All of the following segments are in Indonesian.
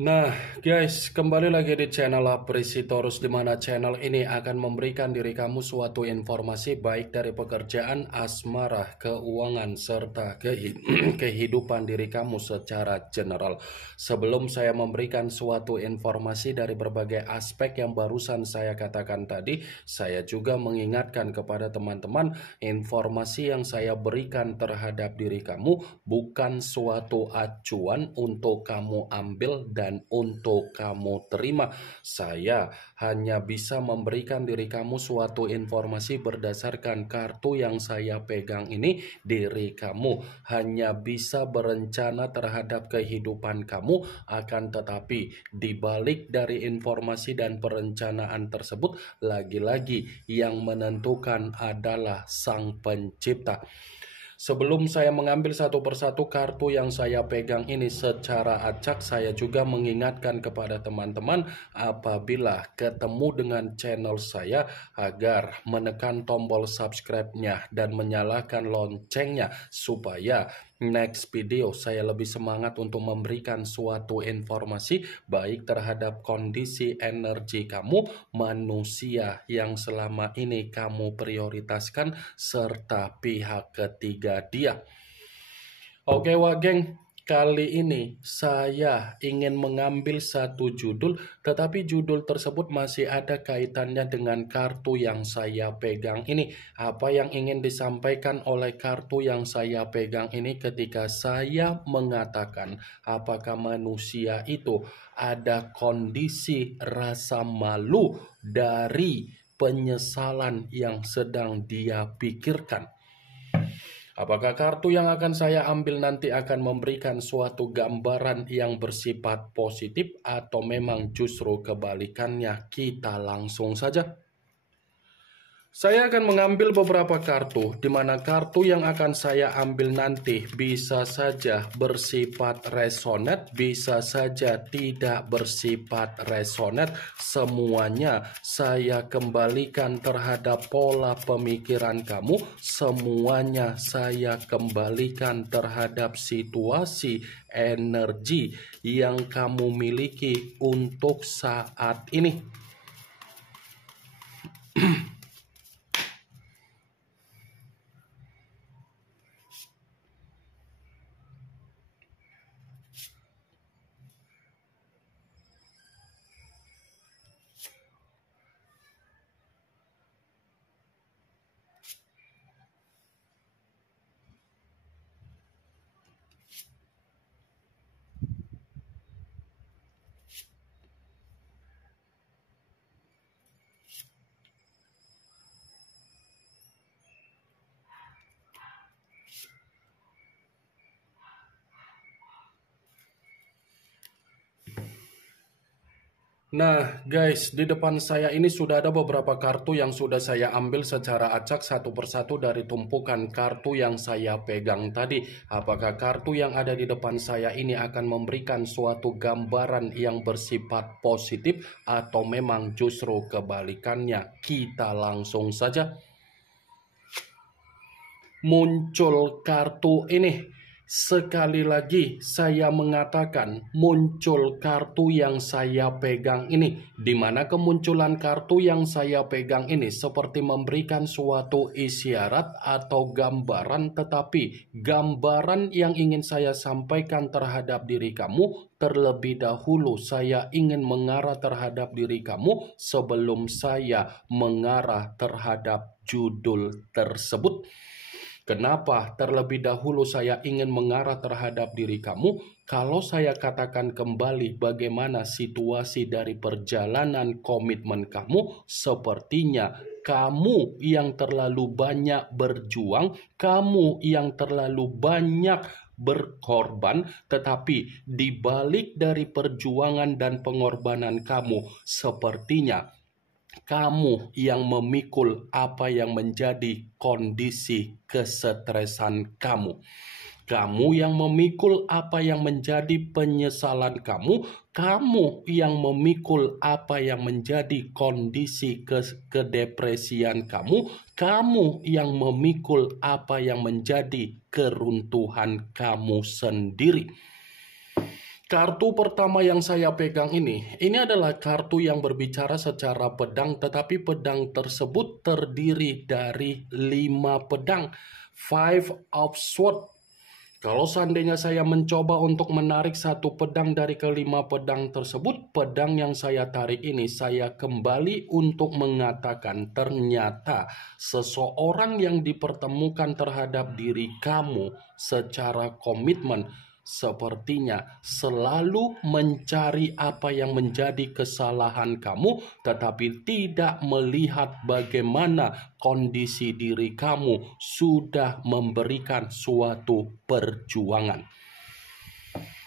Nah, guys, kembali lagi di channel Apresitorus, di mana channel ini akan memberikan diri kamu suatu informasi baik dari pekerjaan, asmara, keuangan, serta kehidupan diri kamu secara general. Sebelum saya memberikan suatu informasi dari berbagai aspek yang barusan saya katakan tadi, saya juga mengingatkan kepada teman-teman, informasi yang saya berikan terhadap diri kamu bukan suatu acuan untuk kamu ambil dan untuk kamu terima. Saya hanya bisa memberikan diri kamu suatu informasi berdasarkan kartu yang saya pegang ini. Diri kamu hanya bisa berencana terhadap kehidupan kamu, akan tetapi dibalik dari informasi dan perencanaan tersebut, lagi-lagi yang menentukan adalah Sang Pencipta. Sebelum saya mengambil satu persatu kartu yang saya pegang ini secara acak, saya juga mengingatkan kepada teman-teman apabila ketemu dengan channel saya agar menekan tombol subscribe-nya dan menyalakan loncengnya supaya next video saya lebih semangat untuk memberikan suatu informasi baik terhadap kondisi energi kamu, manusia yang selama ini kamu prioritaskan, serta pihak ketiga dia. Oke wah geng, kali ini saya ingin mengambil satu judul, tetapi judul tersebut masih ada kaitannya dengan kartu yang saya pegang ini. Apa yang ingin disampaikan oleh kartu yang saya pegang ini ketika saya mengatakan apakah manusia itu ada kondisi rasa malu dari penyesalan yang sedang dia pikirkan. Apakah kartu yang akan saya ambil nanti akan memberikan suatu gambaran yang bersifat positif atau memang justru kebalikannya? Kita langsung saja. Saya akan mengambil beberapa kartu, di mana kartu yang akan saya ambil nanti bisa saja bersifat resonate, bisa saja tidak bersifat resonate. Semuanya saya kembalikan terhadap pola pemikiran kamu, semuanya saya kembalikan terhadap situasi energi yang kamu miliki untuk saat ini. Nah guys, di depan saya ini sudah ada beberapa kartu yang sudah saya ambil secara acak satu persatu dari tumpukan kartu yang saya pegang tadi. Apakah kartu yang ada di depan saya ini akan memberikan suatu gambaran yang bersifat positif atau memang justru kebalikannya? Kita langsung saja. Muncul kartu ini. Sekali lagi saya mengatakan muncul kartu yang saya pegang ini, di mana kemunculan kartu yang saya pegang ini seperti memberikan suatu isyarat atau gambaran, tetapi gambaran yang ingin saya sampaikan terhadap diri kamu, terlebih dahulu saya ingin mengarah terhadap diri kamu sebelum saya mengarah terhadap judul tersebut. Kenapa terlebih dahulu saya ingin mengarah terhadap diri kamu? Kalau saya katakan kembali bagaimana situasi dari perjalanan komitmen kamu, sepertinya kamu yang terlalu banyak berjuang, kamu yang terlalu banyak berkorban, tetapi di balik dari perjuangan dan pengorbanan kamu, sepertinya kamu yang memikul apa yang menjadi kondisi kesetresan kamu. Kamu yang memikul apa yang menjadi penyesalan kamu. Kamu yang memikul apa yang menjadi kondisi kedepresian kamu. Kamu yang memikul apa yang menjadi keruntuhan kamu sendiri. Kartu pertama yang saya pegang ini adalah kartu yang berbicara secara pedang, tetapi pedang tersebut terdiri dari 5 pedang. Five of Swords. Kalau seandainya saya mencoba untuk menarik satu pedang dari kelima pedang tersebut, pedang yang saya tarik ini, saya kembali untuk mengatakan ternyata seseorang yang dipertemukan terhadap diri kamu secara komitmen sepertinya selalu mencari apa yang menjadi kesalahan kamu, tetapi tidak melihat bagaimana kondisi diri kamu sudah memberikan suatu perjuangan.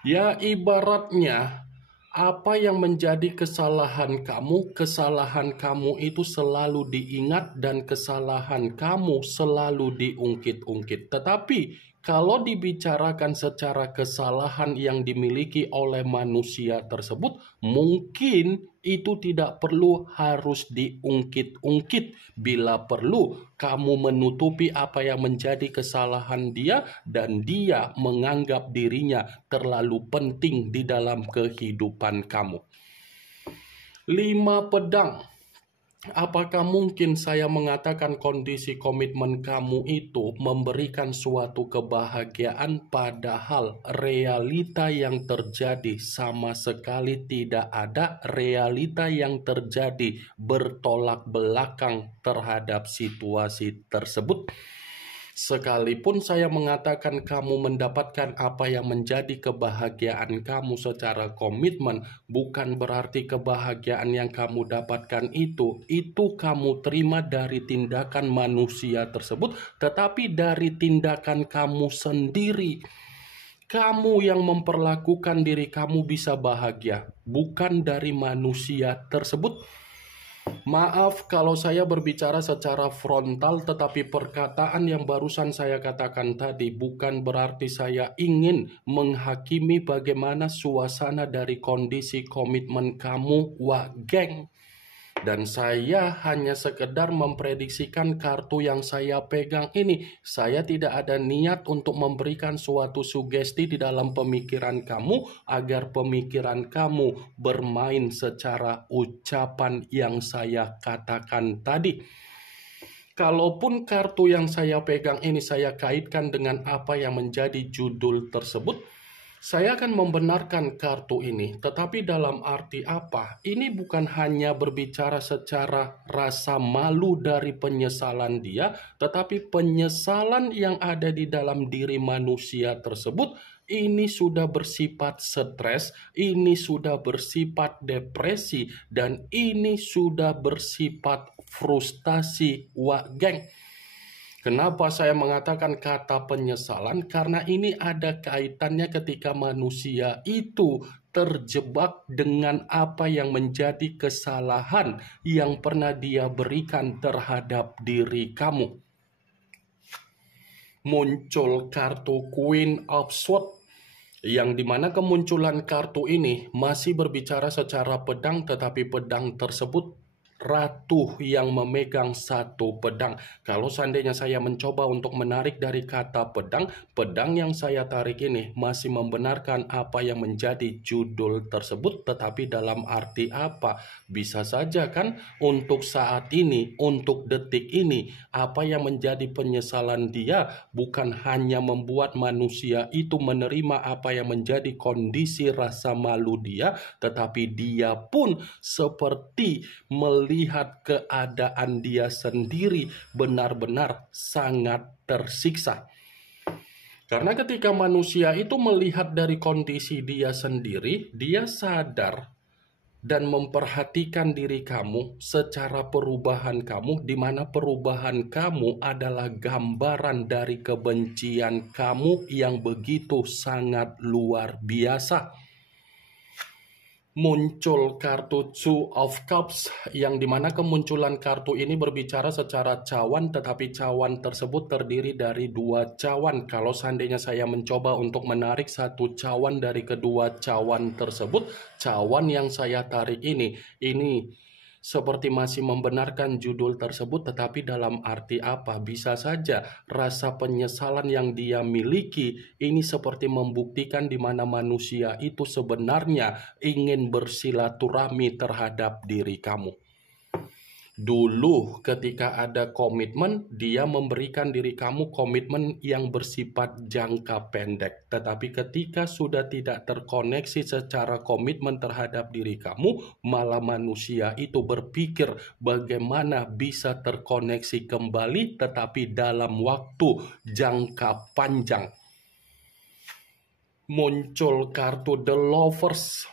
Ya, ibaratnya apa yang menjadi kesalahan kamu itu selalu diingat dan kesalahan kamu selalu diungkit-ungkit. Tetapi kalau dibicarakan secara kesalahan yang dimiliki oleh manusia tersebut, mungkin itu tidak perlu harus diungkit-ungkit. Bila perlu, kamu menutupi apa yang menjadi kesalahan dia dan dia menganggap dirinya terlalu penting di dalam kehidupan kamu. 5 pedang. Apakah mungkin saya mengatakan kondisi komitmen kamu itu memberikan suatu kebahagiaan, padahal realita yang terjadi sama sekali tidak ada. Realita yang terjadi bertolak belakang terhadap situasi tersebut. Sekalipun saya mengatakan kamu mendapatkan apa yang menjadi kebahagiaan kamu secara komitmen, bukan berarti kebahagiaan yang kamu dapatkan itu kamu terima dari tindakan manusia tersebut, tetapi dari tindakan kamu sendiri. Kamu yang memperlakukan diri kamu bisa bahagia, bukan dari manusia tersebut. Maaf kalau saya berbicara secara frontal, tetapi perkataan yang barusan saya katakan tadi bukan berarti saya ingin menghakimi bagaimana suasana dari kondisi komitmen kamu, wah geng. Dan saya hanya sekedar memprediksikan kartu yang saya pegang ini. Saya tidak ada niat untuk memberikan suatu sugesti di dalam pemikiran kamu agar pemikiran kamu bermain secara ucapan yang saya katakan tadi. Kalaupun kartu yang saya pegang ini saya kaitkan dengan apa yang menjadi judul tersebut, saya akan membenarkan kartu ini, tetapi dalam arti apa? Ini bukan hanya berbicara secara rasa malu dari penyesalan dia, tetapi penyesalan yang ada di dalam diri manusia tersebut, ini sudah bersifat stres, ini sudah bersifat depresi, dan ini sudah bersifat frustasi, wah geng. Kenapa saya mengatakan kata penyesalan? Karena ini ada kaitannya ketika manusia itu terjebak dengan apa yang menjadi kesalahan yang pernah dia berikan terhadap diri kamu. Muncul kartu Queen of Swords, yang dimana kemunculan kartu ini masih berbicara secara pedang, tetapi pedang tersebut ratu yang memegang satu pedang. Kalau seandainya saya mencoba untuk menarik dari kata pedang, pedang yang saya tarik ini masih membenarkan apa yang menjadi judul tersebut, tetapi dalam arti apa? Bisa saja kan untuk saat ini, untuk detik ini, apa yang menjadi penyesalan dia bukan hanya membuat manusia itu menerima apa yang menjadi kondisi rasa malu dia, tetapi dia pun seperti melihat keadaan dia sendiri benar-benar sangat tersiksa. Karena ketika manusia itu melihat dari kondisi dia sendiri, dia sadar dan memperhatikan diri kamu secara perubahan kamu, di mana perubahan kamu adalah gambaran dari kebencian kamu yang begitu sangat luar biasa. Muncul kartu Two of Cups, yang dimana kemunculan kartu ini berbicara secara cawan, tetapi cawan tersebut terdiri dari 2 cawan. Kalau seandainya saya mencoba untuk menarik satu cawan dari kedua cawan tersebut, cawan yang saya tarik ini seperti masih membenarkan judul tersebut, tetapi dalam arti apa? Bisa saja rasa penyesalan yang dia miliki ini seperti membuktikan di mana manusia itu sebenarnya ingin bersilaturahmi terhadap diri kamu. Dulu ketika ada komitmen, dia memberikan diri kamu komitmen yang bersifat jangka pendek. Tetapi ketika sudah tidak terkoneksi secara komitmen terhadap diri kamu, malah manusia itu berpikir bagaimana bisa terkoneksi kembali tetapi dalam waktu jangka panjang. Muncul kartu The Lovers,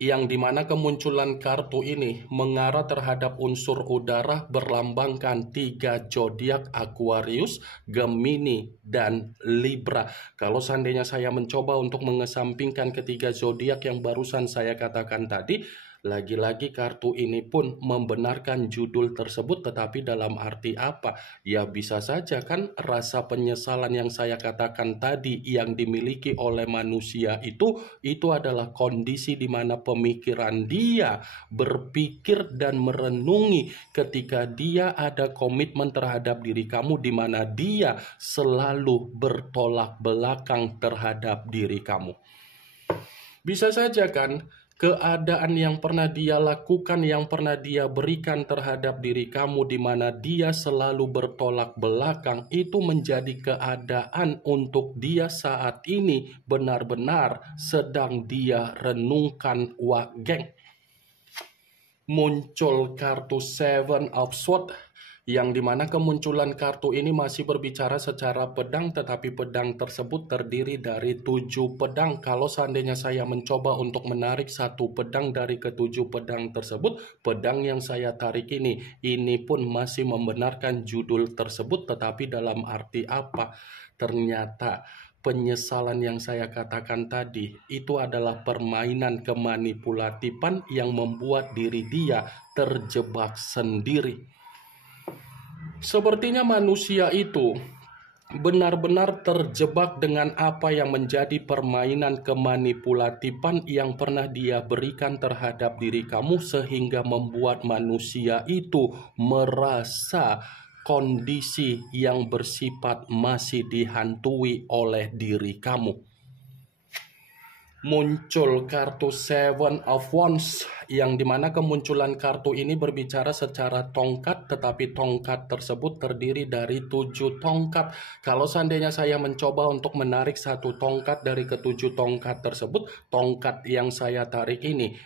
yang dimana kemunculan kartu ini mengarah terhadap unsur udara berlambangkan 3 zodiak Aquarius, Gemini, dan Libra. Kalau seandainya saya mencoba untuk mengesampingkan ketiga zodiak yang barusan saya katakan tadi, lagi-lagi kartu ini pun membenarkan judul tersebut, tetapi dalam arti apa? Ya bisa saja kan rasa penyesalan yang saya katakan tadi yang dimiliki oleh manusia itu adalah kondisi di mana pemikiran dia berpikir dan merenungi ketika dia ada komitmen terhadap diri kamu, di mana dia selalu bertolak belakang terhadap diri kamu. Bisa saja kan keadaan yang pernah dia lakukan, yang pernah dia berikan terhadap diri kamu, di mana dia selalu bertolak belakang, itu menjadi keadaan untuk dia saat ini benar-benar sedang dia renungkan. Geng, muncul kartu Seven of Swords, yang dimana kemunculan kartu ini masih berbicara secara pedang, tetapi pedang tersebut terdiri dari 7 pedang. Kalau seandainya saya mencoba untuk menarik satu pedang dari ke-7 pedang tersebut, pedang yang saya tarik ini pun masih membenarkan judul tersebut, tetapi dalam arti apa? Ternyata penyesalan yang saya katakan tadi itu adalah permainan kemanipulatifan yang membuat diri dia terjebak sendiri. Sepertinya manusia itu benar-benar terjebak dengan apa yang menjadi permainan kemanipulatifan yang pernah dia berikan terhadap diri kamu, sehingga membuat manusia itu merasa kondisi yang bersifat masih dihantui oleh diri kamu. Muncul kartu Seven of Wands, yang dimana kemunculan kartu ini berbicara secara tongkat, tetapi tongkat tersebut terdiri dari 7 tongkat. Kalau seandainya saya mencoba untuk menarik satu tongkat dari ke-7 tongkat tersebut, tongkat yang saya tarik ini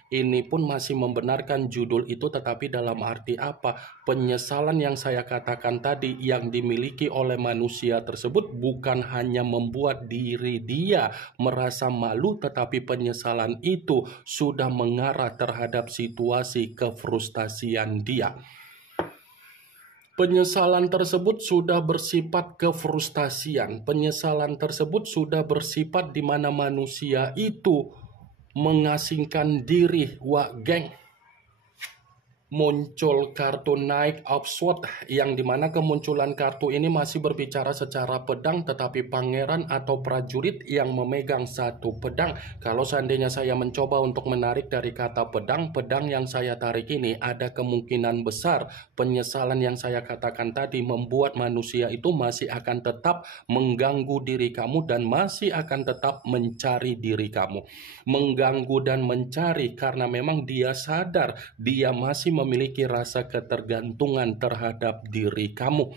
pun masih membenarkan judul itu, tetapi dalam arti apa? Penyesalan yang saya katakan tadi yang dimiliki oleh manusia tersebut bukan hanya membuat diri dia merasa malu, tetapi penyesalan itu sudah mengarah terhadap situasi kefrustasian dia. Penyesalan tersebut sudah bersifat kefrustasian. Penyesalan tersebut sudah bersifat di mana manusia itu mengasingkan diri. Geng, muncul kartu Knight of Swords, yang dimana kemunculan kartu ini masih berbicara secara pedang, tetapi pangeran atau prajurit yang memegang satu pedang. Kalau seandainya saya mencoba untuk menarik dari kata pedang, pedang yang saya tarik ini ada kemungkinan besar penyesalan yang saya katakan tadi membuat manusia itu masih akan tetap mengganggu diri kamu dan masih akan tetap mencari diri kamu. Mengganggu dan mencari karena memang dia sadar dia masih memiliki rasa ketergantungan terhadap diri kamu.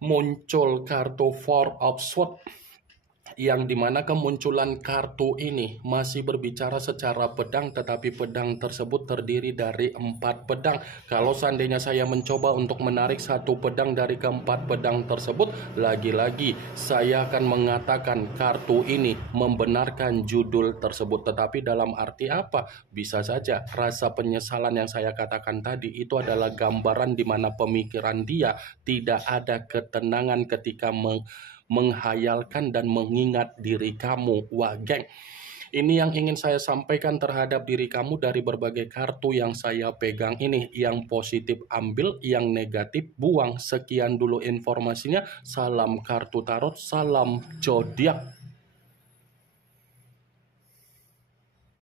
Muncul kartu Four of Swords, yang dimana kemunculan kartu ini masih berbicara secara pedang, tetapi pedang tersebut terdiri dari 4 pedang. Kalau seandainya saya mencoba untuk menarik satu pedang dari ke-4 pedang tersebut, lagi-lagi saya akan mengatakan kartu ini membenarkan judul tersebut. Tetapi dalam arti apa? Bisa saja rasa penyesalan yang saya katakan tadi itu adalah gambaran di mana pemikiran dia tidak ada ketenangan ketika menghayalkan dan mengingat diri kamu. Geng, ini yang ingin saya sampaikan terhadap diri kamu dari berbagai kartu yang saya pegang ini. Yang positif ambil, yang negatif buang. Sekian dulu informasinya. Salam kartu tarot, salam zodiak.